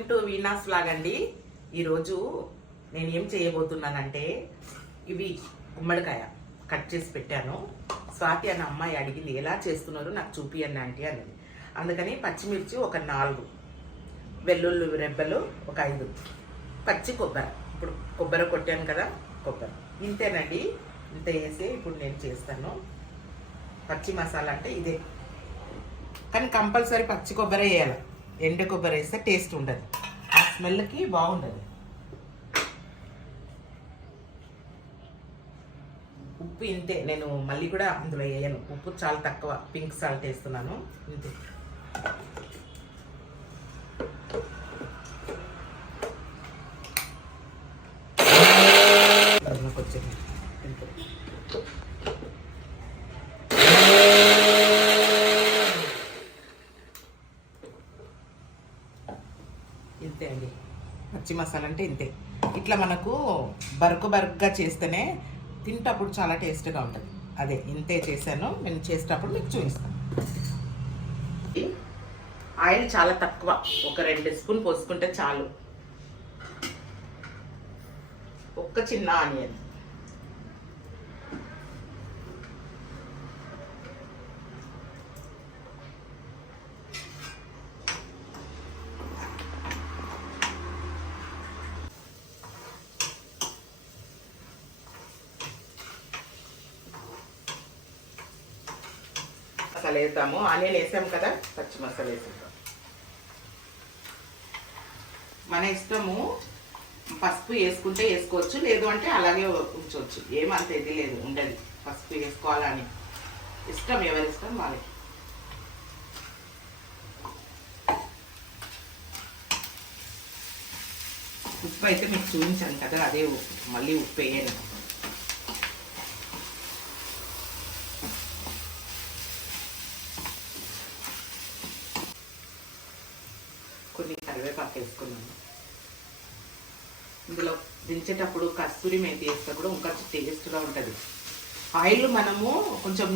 Welcome to Veena's vlog అండి. ఈరోజు నేను ఏం చేయబోతున్నానంటే ఇవి గుమ్మడికాయ కట్ చేసి పెట్టాను. స్వాతి అన్న అమ్మాయి అడిగింది ఎలా చేస్తున్నారు నాకు చూపియండి ఆంటీ అన్నది. అందుకని పచ్చిమిర్చి ఒక 4, వెల్లుల్లి రెబ్బలు ఒక 5, పచ్చి కొబ్బరి, ఇప్పుడు కొబ్బరి కొట్టాను కదా కొబ్బరి ఇంతేనండి. ఇంత వేసి ఇప్పుడు నేను చేస్తాను. పచ్చి మసాలా అంటే ఇదే, కానీ కంపల్సరీ పచ్చి కొబ్బరి వేయాలి. ఎండ కొబ్బరి వేస్తే టేస్ట్ ఉండదు, ఆ స్మెల్కి బాగుండదు. ఉప్పు ఇంతే, నేను మళ్ళీ కూడా అందులో వేయను. ఉప్పు చాలా తక్కువ, పింక్ సాల్ట్ వేస్తున్నాను ఇంతే. వచ్చేది ఇంతే అండి. పచ్చి మసాలా అంటే ఇంతే. ఇట్లా మనకు బరుకుగా చేస్తేనే తింటప్పుడు చాలా టేస్ట్గా ఉంటుంది. అదే ఇంతే చేశాను. నేను చేసేటప్పుడు మీకు చూపిస్తాను. ఆయిల్ చాలా తక్కువ, ఒక 2 స్పూన్ పోసుకుంటే చాలు. ఒక్క చిన్న ఆనియన్, మసాలా వేస్తాము. ఆనియన్ వేసాము కదా, పచ్చి మసాలా వేసాము. మన ఇష్టము, పసుపు వేసుకుంటే వేసుకోవచ్చు, లేదు అంటే అలాగే ఉంచవచ్చు. ఏమంత ఇది లేదు, ఉండదు పసుపు వేసుకోవాలని. ఇష్టం, ఎవరి ఇష్టం వాళ్ళకి. ఉప్పు అయితే మీకు చూపించాను కదా, అదే మళ్ళీ ఉప్పు వేయను. కొన్ని కరివేపాకు వేసుకున్నాను. ఇందులో దించేటప్పుడు కస్తూరి మేతి వేస్తే కూడా ఇంకా టేస్ట్గా ఉంటుంది. ఆయిల్ మనము కొంచెం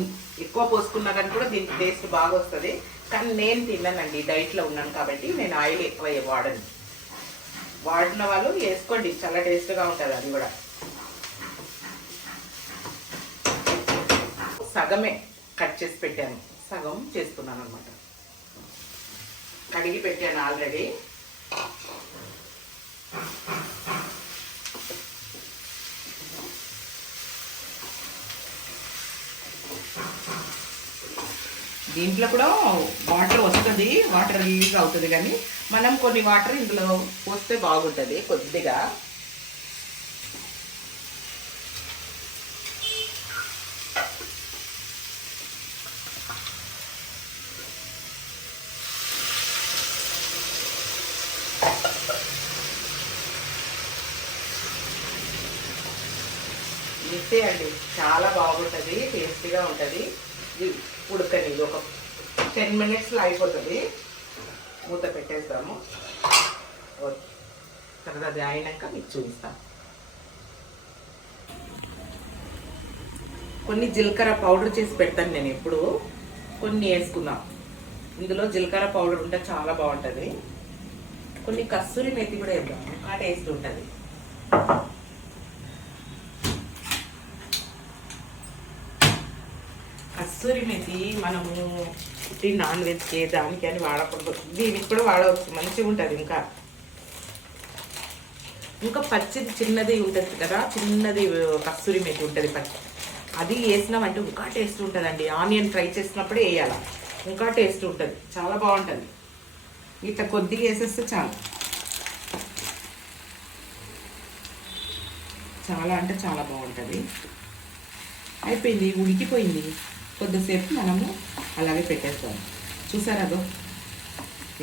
ఎక్కువ పోసుకున్నా కానీ కూడా దీనికి టేస్ట్ బాగా వస్తుంది. కానీ నేను తిన్నానండి, డైట్లో ఉన్నాను కాబట్టి నేను ఆయిల్ ఎక్కువ వాడను. వాడిన వాళ్ళు వేసుకోండి, చాలా టేస్ట్గా ఉంటుంది అది కూడా. సగమే కట్ చేసి పెట్టాను, సగం చేస్తున్నాను అనమాట. కడిగి పెట్టాను ఆల్రెడీ. దీంట్లో కూడా వాటర్ వస్తుంది, వాటర్ రిలీజ్ అవుతుంది, కానీ మనం కొన్ని వాటర్ ఇందులో పోస్తే బాగుంటుంది కొద్దిగా. ఇంతే అండి, చాలా బాగుంటుంది, టేస్టీగా ఉంటుంది. ఉడకని ఒక 10 మినిట్స్లో అయిపోతుంది. మూత పెట్టేస్తాము. తర్వాత అది అయినాక మీకు చూపిస్తాను. కొన్ని జీలకర్ర పౌడర్ చేసి పెడతాను నేను ఎప్పుడు, కొన్ని వేసుకుందాం. ఇందులో జీలకర్ర పౌడర్ ఉంటే చాలా బాగుంటుంది. కొన్ని కస్తూరి మేతి కూడా వేద్దాం, ఆ టేస్ట్ ఉంటుంది. కస్తూరి మేతి మనము నాన్ వెజ్కి దానికి అని వాడకూడదు, దీనికి కూడా వాడవచ్చు, మంచిగా ఉంటుంది. ఇంకా పచ్చిది చిన్నది ఉంటుంది కదా, చిన్నది కస్తూరి మేతి ఉంటుంది పచ్చి, అది వేసినామంటే ఇంకా టేస్ట్ ఉంటుందండి. ఆనియన్ ఫ్రై చేసినప్పుడు వేయాలి, ఇంకా టేస్ట్ ఉంటుంది, చాలా బాగుంటుంది. ఇట్లా కొద్దిగా వేసేస్తే చాలు, చాలా అంటే చాలా బాగుంటుంది. అయిపోయింది, ఉడికిపోయింది. కొద్దిసేపు మనము అలాగే పెట్టేస్తాము. చూసారా అదో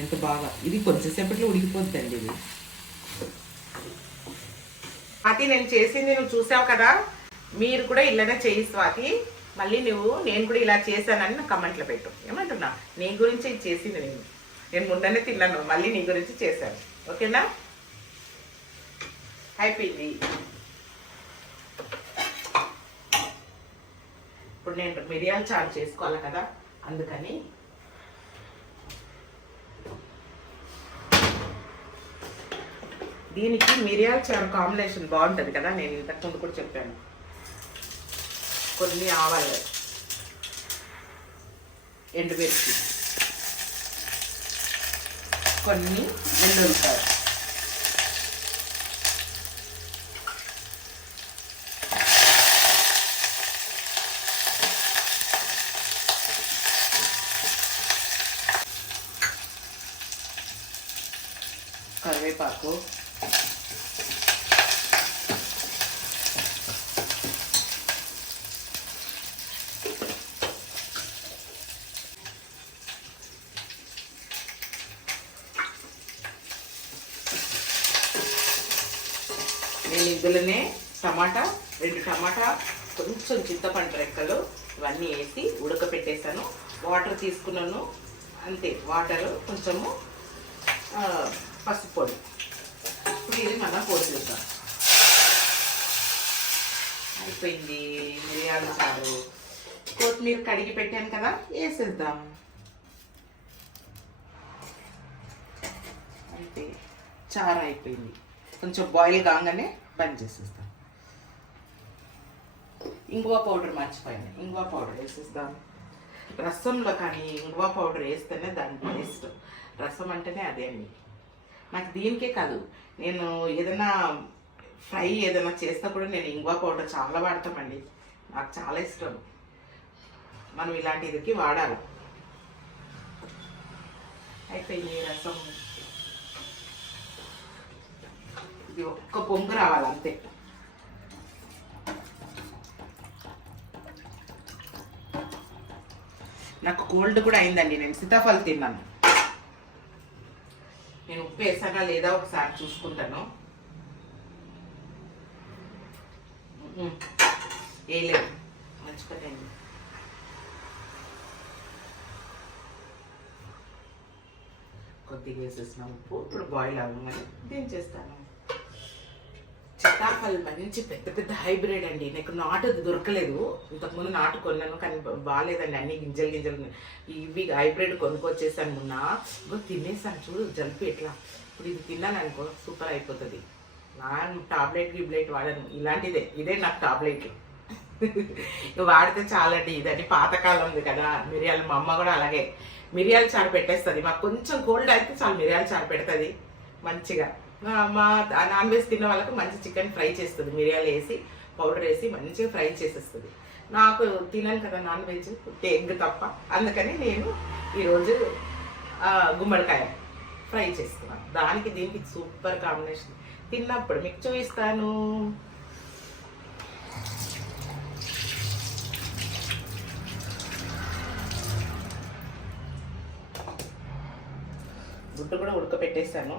ఎంత బాగా, ఇది కొద్దిసేపట్లో ఉడికిపోతుందండి. ఇది స్వాతి నేను చేసింది నువ్వు చూసావు కదా, మీరు కూడా ఇలానే చేయి స్వాతి. మళ్ళీ నేను కూడా ఇలా చేశానని నా కమెంట్లో పెట్టు. ఏమంటున్నా, నీ గురించి ఇది చేసింది నేను ముందనే తిన్నాను, మళ్ళీ నీ గురించి చేశాను. ఓకేనా? అయిపోయింది. ఇప్పుడు నేను మిరియాలు చారు చేసుకోవాలి కదా, అందుకని దీనికి మిరియాల చారు కాంబినేషన్ బాగుంటుంది కదా, నేను ఇంతకుముందు కూడా చెప్పాను. కొన్ని ఆవాలు, ఎండుమిర్చి, కొన్ని వెల్లుల్లిపాయలు, కరివేపాకు, నేను ఇందులోనే టమాటా, 2 టమాటా, కొంచెం చింతపండు రెక్కలు ఇవన్నీ వేసి ఉడకపెట్టేసాను. వాటర్ తీసుకున్నాను అంతే, వాటర్ కొంచెము పసుపు పొడి. ఇప్పుడు ఇది మనం పోసేద్దాం. అయిపోయింది మిరియాల చారు. కొత్తిమీర కడిగి పెట్టాను కదా, వేసేద్దాం. అయితే చారు అయిపోయింది. కొంచెం బాయిల్ కాగానే బంద్ చేసేస్తాం. ఇంగువ పౌడర్ మర్చిపోయాను, ఇంగువ పౌడర్ వేసేస్తాం. రసంలో కానీ ఇంగువ పౌడర్ వేస్తేనే దాని టేస్ట్. రసం అంటేనే అదే అండి. నాకు దీనికే కాదు, నేను ఏదైనా ఫ్రై ఏదైనా చేస్తా కూడా నేను ఇంగువ పౌడర్ చాలా వాడతామండి. నాకు చాలా ఇష్టం. మనం ఇలాంటిదికి వాడాలి. అయిపోయింది రసం. ఇది ఒక్క పొంగు రావాలి అంతే. నాకు కోల్డ్ కూడా అయిందండి. నేను సీతాఫలం తిన్నాను. నేను ఉప్పు వేసానా లేదా ఒకసారి చూసుకుంటాను. వేయలేదు, మంచిపోయింది. కొద్దిగా వేసేసిన ఉప్పు. ఇప్పుడు బాయిల్ అవ్వగానే దించేస్తాను. సీతాఫలం మంచి పెద్ద పెద్ద హైబ్రిడ్ అండి. నాకు నాటు దొరకలేదు. ఇంతకుముందు నాటు కొన్నాను కానీ బాగాలేదండి. అన్ని గింజలు గింజలు ఇవి హైబ్రిడ్ కొనుక్కొచ్చేసాను. మొన్న తినేసాను. చూడు జంపి ఎట్లా. ఇప్పుడు ఇది తిన్నాను అనుకో సూపర్ అయిపోతుంది. నా టాబ్లెట్ గిబ్లెట్ వాడను, ఇలాంటిదే. ఇదే నాకు టాబ్లెట్. వాడితే చాలండి. ఇదండి పాతకాలం ఉంది కదా మిరియాలు. మా అమ్మ కూడా అలాగే మిరియాల చారు పెట్టేస్తుంది. మాకు కొంచెం కోల్డ్ అయితే చాలు మిరియాల చారు పెడుతుంది మంచిగా. మా నాన్ వెజ్ తిన్న వాళ్ళకు మంచి చికెన్ ఫ్రై చేస్తుంది. మిరియాలు వేసి పౌడర్ వేసి మంచిగా ఫ్రై చేసేస్తుంది. నాకు తినాను కదా నాన్ వెజ్, ఎగ్ తప్ప. అందుకని నేను ఈరోజు గుమ్మడికాయ ఫ్రై చేస్తున్నాను. దానికి దీనికి సూపర్ కాంబినేషన్. తిన్నప్పుడు మీకు చూపిస్తాను. గుడ్డు కూడా ఉడకపెట్టేసాను.